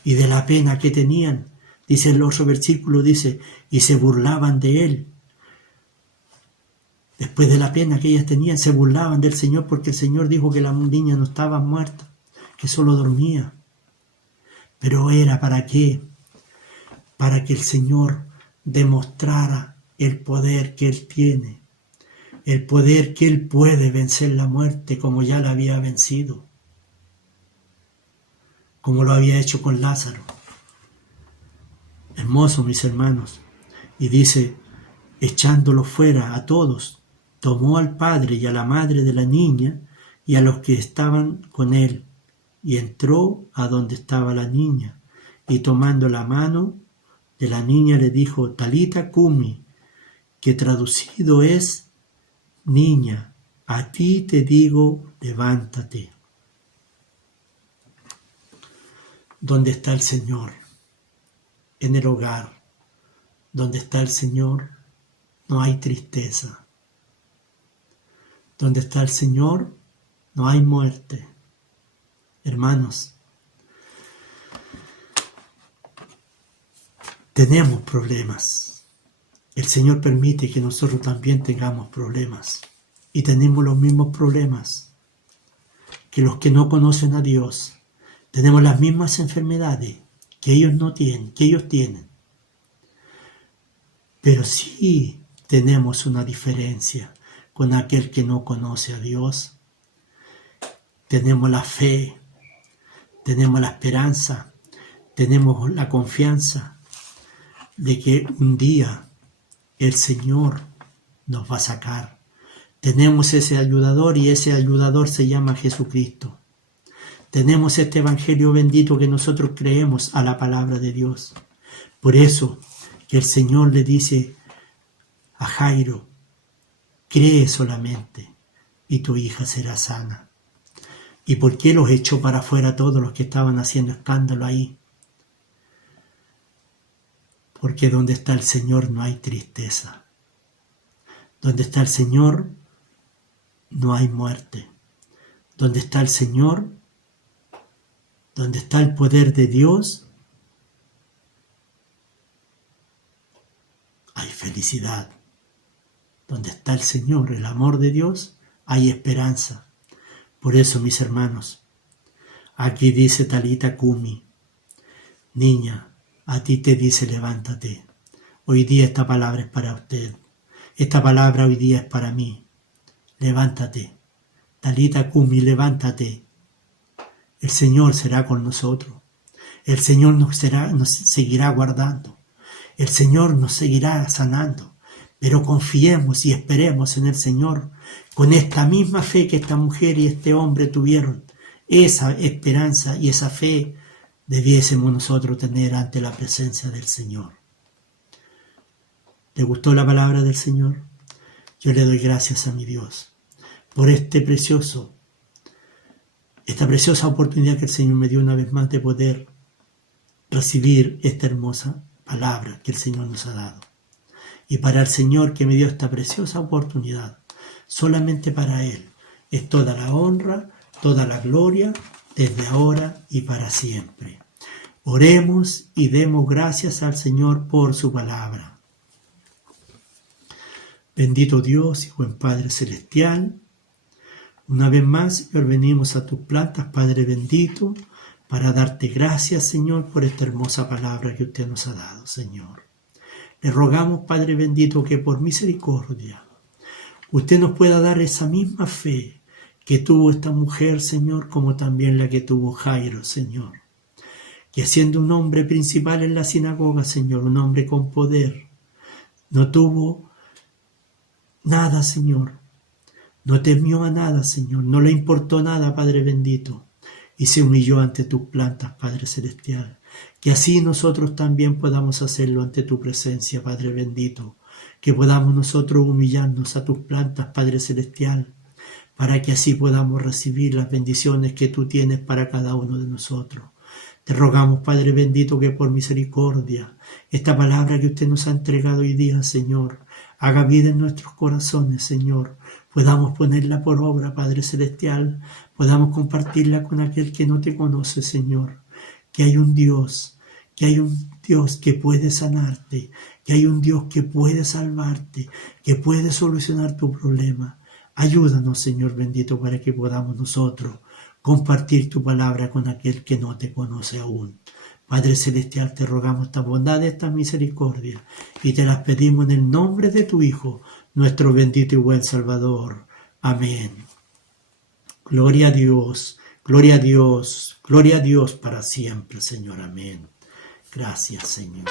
Y de la pena que tenían, dice el otro versículo, dice, y se burlaban de Él. Después de la pena que ellas tenían, se burlaban del Señor porque el Señor dijo que la niña no estaba muerta, que solo dormía. Pero era ¿para qué? Para que el Señor demostrara el poder que Él tiene, el poder que Él puede vencer la muerte como ya la había vencido, como lo había hecho con Lázaro. Hermoso, mis hermanos. Y dice, echándolo fuera a todos, tomó al padre y a la madre de la niña y a los que estaban con él, y entró a donde estaba la niña, y tomando la mano de la niña le dijo: Talita cumi, que traducido es: niña, a ti te digo, levántate. ¿Dónde está el Señor? En el hogar. Donde está el Señor no hay tristeza. Donde está el Señor no hay muerte. Hermanos, tenemos problemas. El Señor permite que nosotros también tengamos problemas. Y tenemos los mismos problemas que los que no conocen a Dios. Tenemos las mismas enfermedades que ellos no tienen, que ellos tienen. Pero sí tenemos una diferencia con aquel que no conoce a Dios. Tenemos la fe, tenemos la esperanza, tenemos la confianza de que un día el Señor nos va a sacar. Tenemos ese ayudador y ese ayudador se llama Jesucristo. Tenemos este evangelio bendito que nosotros creemos a la palabra de Dios. Por eso que el Señor le dice a Jairo: cree solamente y tu hija será sana. ¿Y por qué los echó para afuera a todos los que estaban haciendo escándalo ahí? Porque donde está el Señor no hay tristeza. Donde está el Señor no hay muerte. Donde está el Señor, donde está el poder de Dios, hay felicidad. Donde está el Señor, el amor de Dios, hay esperanza. Por eso, mis hermanos, aquí dice Talita cumi, niña, a ti te dice levántate. Hoy día esta palabra es para usted. Esta palabra hoy día es para mí. Levántate. Talita cumi, levántate. El Señor será con nosotros. El Señor nos seguirá guardando. El Señor nos seguirá sanando. Pero confiemos y esperemos en el Señor con esta misma fe que esta mujer y este hombre tuvieron. Esa esperanza y esa fe debiésemos nosotros tener ante la presencia del Señor. ¿Le gustó la palabra del Señor? Yo le doy gracias a mi Dios por esta preciosa oportunidad que el Señor me dio una vez más de poder recibir esta hermosa palabra que el Señor nos ha dado. Y para el Señor que me dio esta preciosa oportunidad, solamente para Él es toda la honra, toda la gloria, desde ahora y para siempre. Oremos y demos gracias al Señor por su palabra. Bendito Dios y buen Padre Celestial, una vez más, Señor, venimos a tus plantas, Padre bendito, para darte gracias, Señor, por esta hermosa palabra que usted nos ha dado, Señor. Le rogamos, Padre bendito, que por misericordia usted nos pueda dar esa misma fe que tuvo esta mujer, Señor, como también la que tuvo Jairo, Señor. Que siendo un hombre principal en la sinagoga, Señor, un hombre con poder, no tuvo nada, Señor. No temió a nada, Señor. No le importó nada, Padre bendito. Y se humilló ante tus plantas, Padre celestial. Que así nosotros también podamos hacerlo ante tu presencia, Padre bendito. Que podamos nosotros humillarnos a tus plantas, Padre celestial, para que así podamos recibir las bendiciones que tú tienes para cada uno de nosotros. Te rogamos, Padre bendito, que por misericordia, esta palabra que usted nos ha entregado hoy día, Señor, haga vida en nuestros corazones, Señor. Podamos ponerla por obra, Padre celestial. Podamos compartirla con aquel que no te conoce, Señor. Que hay un Dios que puede sanarte, que hay un Dios que puede salvarte, que puede solucionar tu problema. Ayúdanos, Señor bendito, para que podamos nosotros compartir tu palabra con aquel que no te conoce aún. Padre celestial, te rogamos esta bondad, esta misericordia, y te las pedimos en el nombre de tu Hijo, nuestro bendito y buen Salvador. Amén. Gloria a Dios, gloria a Dios, gloria a Dios para siempre, Señor. Amén. Gracias, Señor.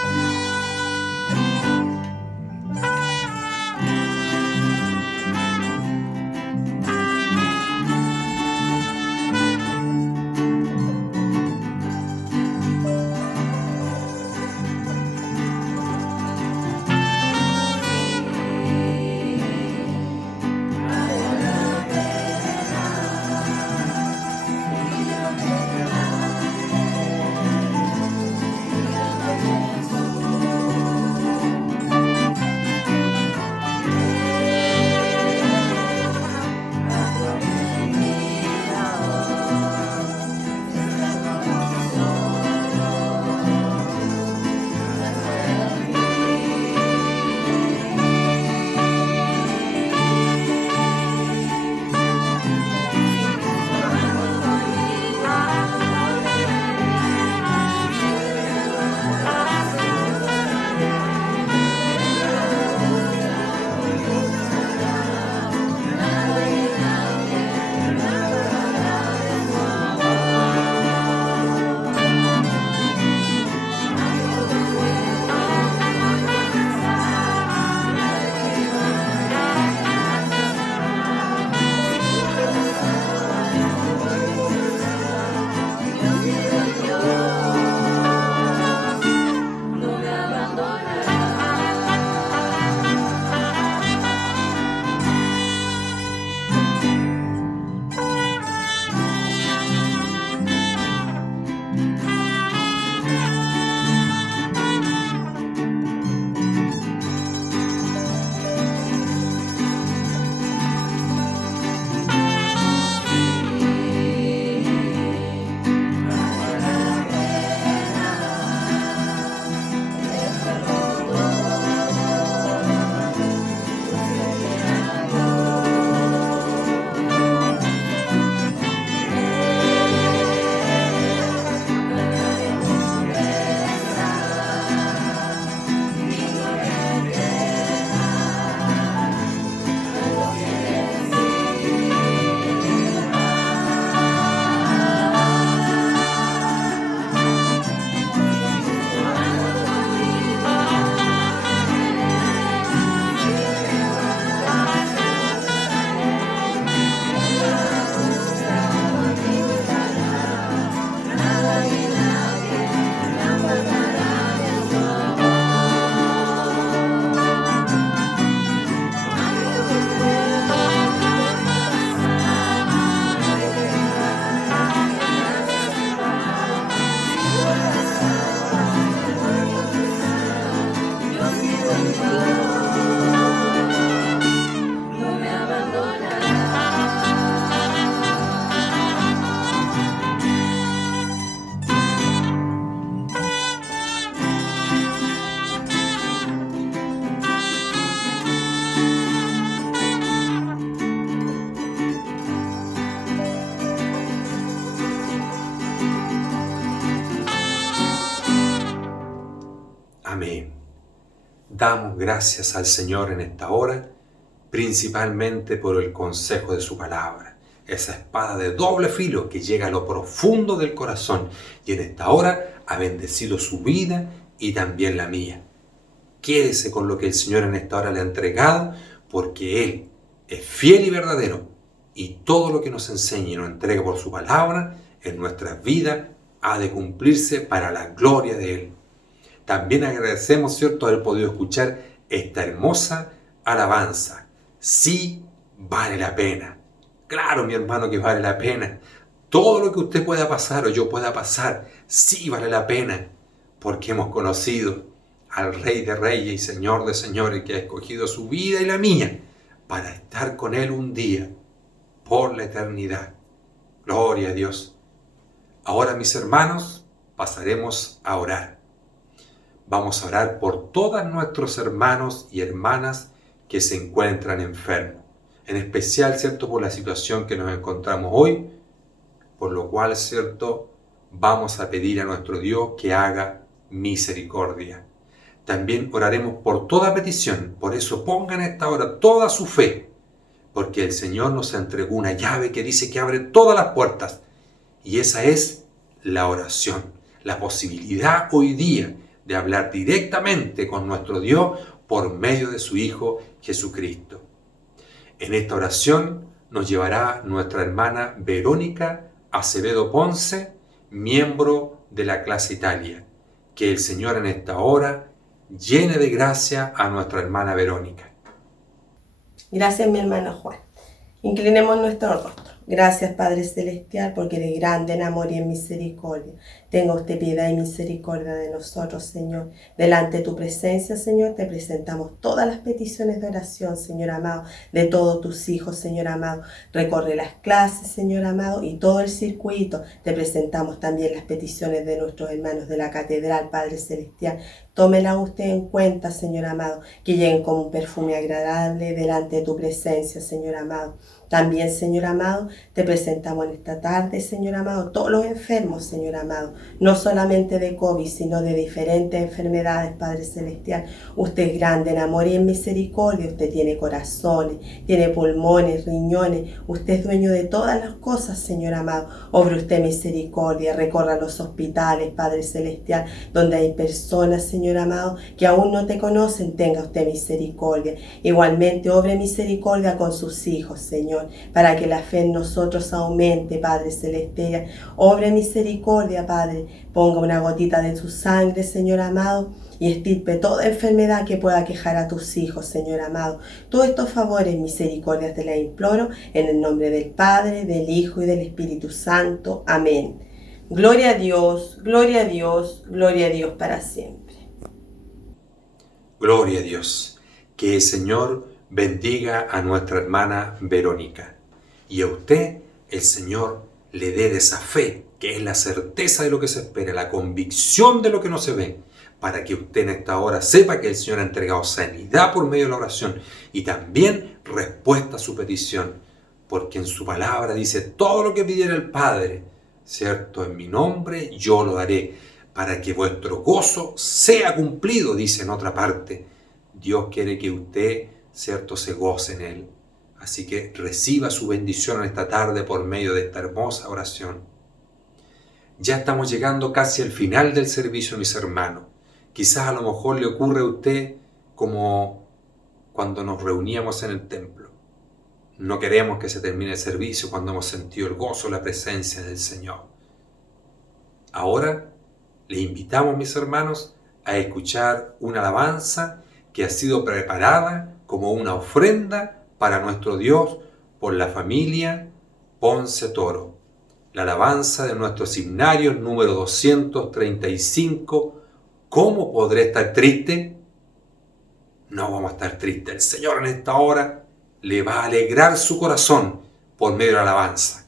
Damos gracias al Señor en esta hora, principalmente por el consejo de su palabra, esa espada de doble filo que llega a lo profundo del corazón y en esta hora ha bendecido su vida y también la mía. Quédese con lo que el Señor en esta hora le ha entregado, porque Él es fiel y verdadero, y todo lo que nos enseña y nos entrega por su palabra en nuestras vidas ha de cumplirse para la gloria de Él. También agradecemos, ¿cierto?, haber podido escuchar esta hermosa alabanza. Sí vale la pena. Claro, mi hermano, que vale la pena. Todo lo que usted pueda pasar o yo pueda pasar, sí vale la pena, porque hemos conocido al Rey de Reyes y Señor de Señores, que ha escogido su vida y la mía para estar con Él un día, por la eternidad. Gloria a Dios. Ahora, mis hermanos, pasaremos a orar. Vamos a orar por todos nuestros hermanos y hermanas que se encuentran enfermos. En especial, ¿cierto?, por la situación que nos encontramos hoy, por lo cual, ¿cierto?, vamos a pedir a nuestro Dios que haga misericordia. También oraremos por toda petición, por eso pongan en esta hora toda su fe, porque el Señor nos entregó una llave que dice que abre todas las puertas, y esa es la oración, la posibilidad hoy día de hablar directamente con nuestro Dios por medio de su Hijo Jesucristo. En esta oración nos llevará nuestra hermana Verónica Acevedo Ponce, miembro de la clase Italia. Que el Señor en esta hora llene de gracia a nuestra hermana Verónica. Gracias, mi hermano Juan. Inclinemos nuestro rostro. Gracias, Padre Celestial, porque eres grande en amor y en misericordia. Tenga usted piedad y misericordia de nosotros, Señor. Delante de tu presencia, Señor, te presentamos todas las peticiones de oración, Señor amado, de todos tus hijos, Señor amado. Recorre las clases, Señor amado, y todo el circuito. Te presentamos también las peticiones de nuestros hermanos de la catedral, Padre Celestial. Tómela usted en cuenta, Señor amado, que lleguen como un perfume agradable delante de tu presencia, Señor amado. También, Señor amado, te presentamos en esta tarde, Señor amado, todos los enfermos, Señor amado, no solamente de COVID, sino de diferentes enfermedades, Padre Celestial. Usted es grande en amor y en misericordia, usted tiene corazones, tiene pulmones, riñones, usted es dueño de todas las cosas, Señor amado. Obre usted misericordia, recorra los hospitales, Padre Celestial, donde hay personas, Señor amado, que aún no te conocen, tenga usted misericordia. Igualmente, obre misericordia con sus hijos, Señor, para que la fe en nosotros aumente, Padre Celestial. Obre misericordia, Padre. Ponga una gotita de tu sangre, Señor amado, y estirpe toda enfermedad que pueda quejar a tus hijos, Señor amado. Todos estos favores, misericordias te las imploro, en el nombre del Padre, del Hijo y del Espíritu Santo. Amén. Gloria a Dios, gloria a Dios, gloria a Dios para siempre. Gloria a Dios. Que el Señor bendiga a nuestra hermana Verónica. Y a usted, el Señor le dé de esa fe, que es la certeza de lo que se espera, la convicción de lo que no se ve, para que usted en esta hora sepa que el Señor ha entregado sanidad por medio de la oración y también respuesta a su petición, porque en su palabra dice, todo lo que pidiera el Padre, ¿cierto?, en mi nombre yo lo haré, para que vuestro gozo sea cumplido, dice en otra parte. Dios quiere que usted, ¿cierto?, se goce en Él. Así que reciba su bendición en esta tarde por medio de esta hermosa oración. Ya estamos llegando casi al final del servicio, mis hermanos. Quizás a lo mejor le ocurre a usted como cuando nos reuníamos en el templo. No queremos que se termine el servicio cuando hemos sentido el gozo, la presencia del Señor. Ahora les invitamos, mis hermanos, a escuchar una alabanza que ha sido preparada como una ofrenda para nuestro Dios por la familia Ponce Toro. La alabanza de nuestros himnarios número 235. ¿Cómo podré estar triste? No vamos a estar tristes. El Señor en esta hora le va a alegrar su corazón por medio de la alabanza.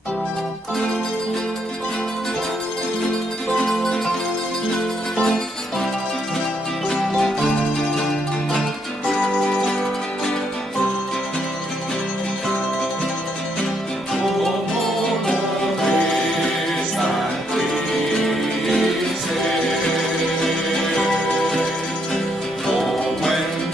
When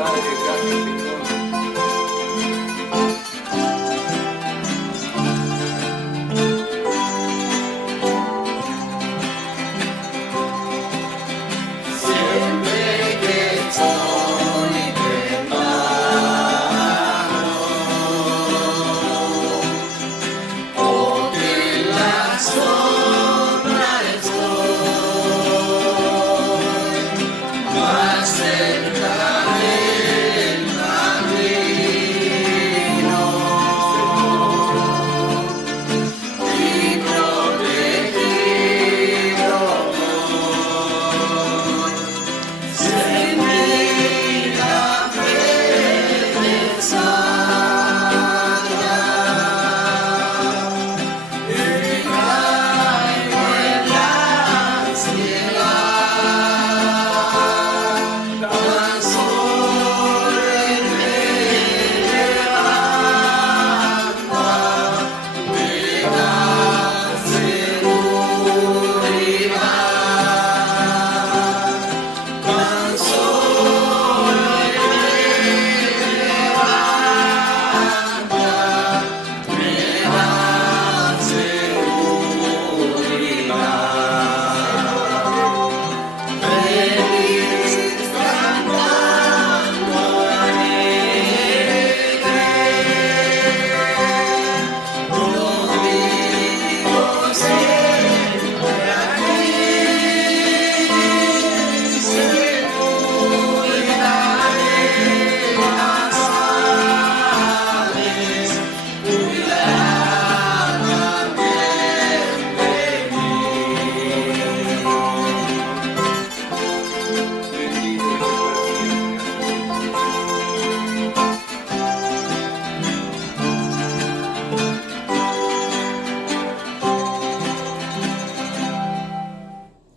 Padre, gracias, Señor.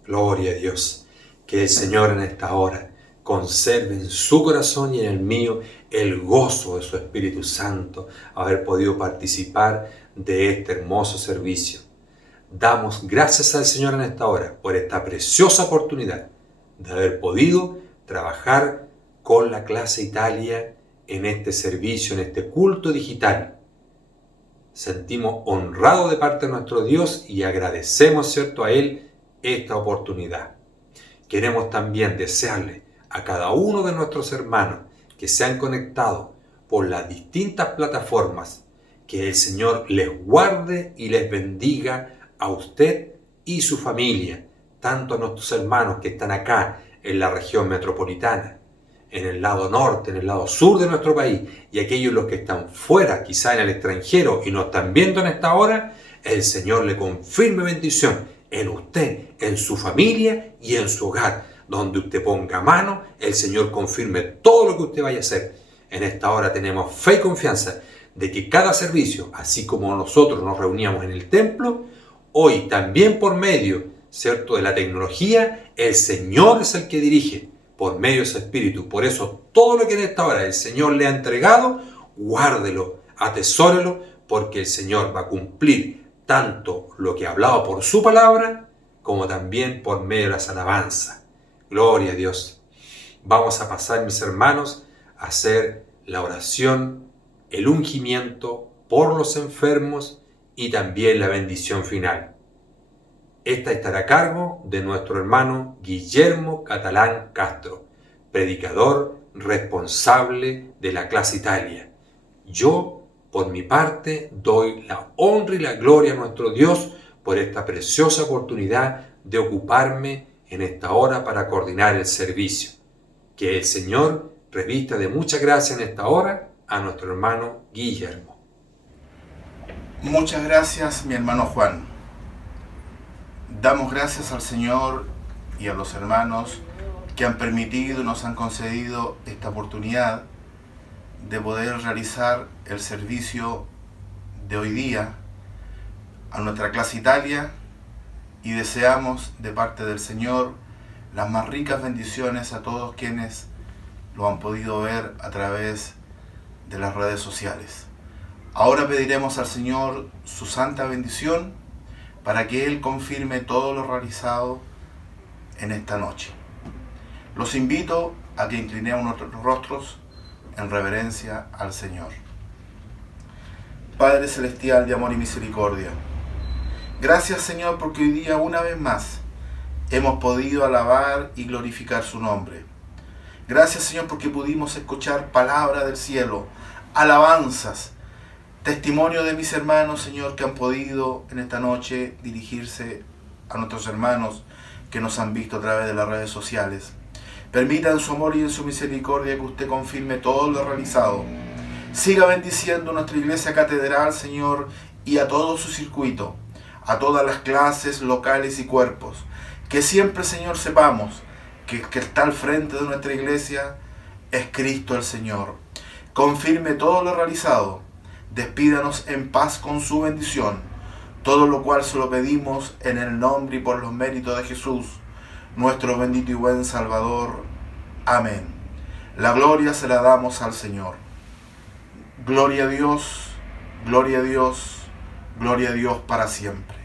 Gloria a Dios. Que el Señor en esta hora conserve en su corazón y en el mío el gozo de su Espíritu Santo, haber podido participar de este hermoso servicio. Damos gracias al Señor en esta hora por esta preciosa oportunidad de haber podido trabajar con la clase Italia en este servicio, en este culto digital. Sentimos honrados de parte de nuestro Dios y agradecemos, ¿cierto?, a Él esta oportunidad. Queremos también desearle a cada uno de nuestros hermanos que se han conectado por las distintas plataformas que el Señor les guarde y les bendiga a usted y su familia, tanto a nuestros hermanos que están acá en la región metropolitana, en el lado norte, en el lado sur de nuestro país, y aquellos los que están fuera, quizá en el extranjero, y nos están viendo en esta hora. El Señor le confirme bendición en usted, en su familia y en su hogar. Donde usted ponga mano, el Señor confirme todo lo que usted vaya a hacer. En esta hora tenemos fe y confianza de que cada servicio, así como nosotros nos reuníamos en el templo, hoy también por medio, ¿cierto?, de la tecnología, el Señor es el que dirige por medio de su Espíritu. Por eso todo lo que en esta hora el Señor le ha entregado, guárdelo, atesórelo, porque el Señor va a cumplir tanto lo que ha hablado por su palabra, como también por medio de las alabanzas. Gloria a Dios. Vamos a pasar, mis hermanos, a hacer la oración, el ungimiento por los enfermos y también la bendición final. Esta estará a cargo de nuestro hermano Guillermo Catalán Castro, predicador responsable de la clase Italia. Yo, por mi parte, doy la honra y la gloria a nuestro Dios por esta preciosa oportunidad de ocuparme en esta hora para coordinar el servicio. Que el Señor revista de mucha gracia en esta hora a nuestro hermano Guillermo. Muchas gracias, mi hermano Juan. Damos gracias al Señor y a los hermanos que han permitido, nos han concedido esta oportunidad de poder realizar el servicio de hoy día a nuestra clase Italia, y deseamos de parte del Señor las más ricas bendiciones a todos quienes lo han podido ver a través de las redes sociales. Ahora pediremos al Señor su santa bendición para que Él confirme todo lo realizado en esta noche. Los invito a que inclinemos nuestros rostros en reverencia al Señor. Padre Celestial de amor y misericordia, gracias Señor porque hoy día una vez más hemos podido alabar y glorificar su nombre. Gracias Señor porque pudimos escuchar palabra del cielo, alabanzas, testimonio de mis hermanos Señor que han podido en esta noche dirigirse a nuestros hermanos que nos han visto a través de las redes sociales. Permita en su amor y en su misericordia que usted confirme todo lo realizado. Siga bendiciendo nuestra iglesia catedral, Señor, y a todo su circuito, a todas las clases, locales y cuerpos. Que siempre, Señor, sepamos que el que está al frente de nuestra iglesia es Cristo el Señor. Confirme todo lo realizado. Despídanos en paz con su bendición. Todo lo cual se lo pedimos en el nombre y por los méritos de Jesús, nuestro bendito y buen Salvador. Amén. La gloria se la damos al Señor. Gloria a Dios, gloria a Dios, gloria a Dios para siempre.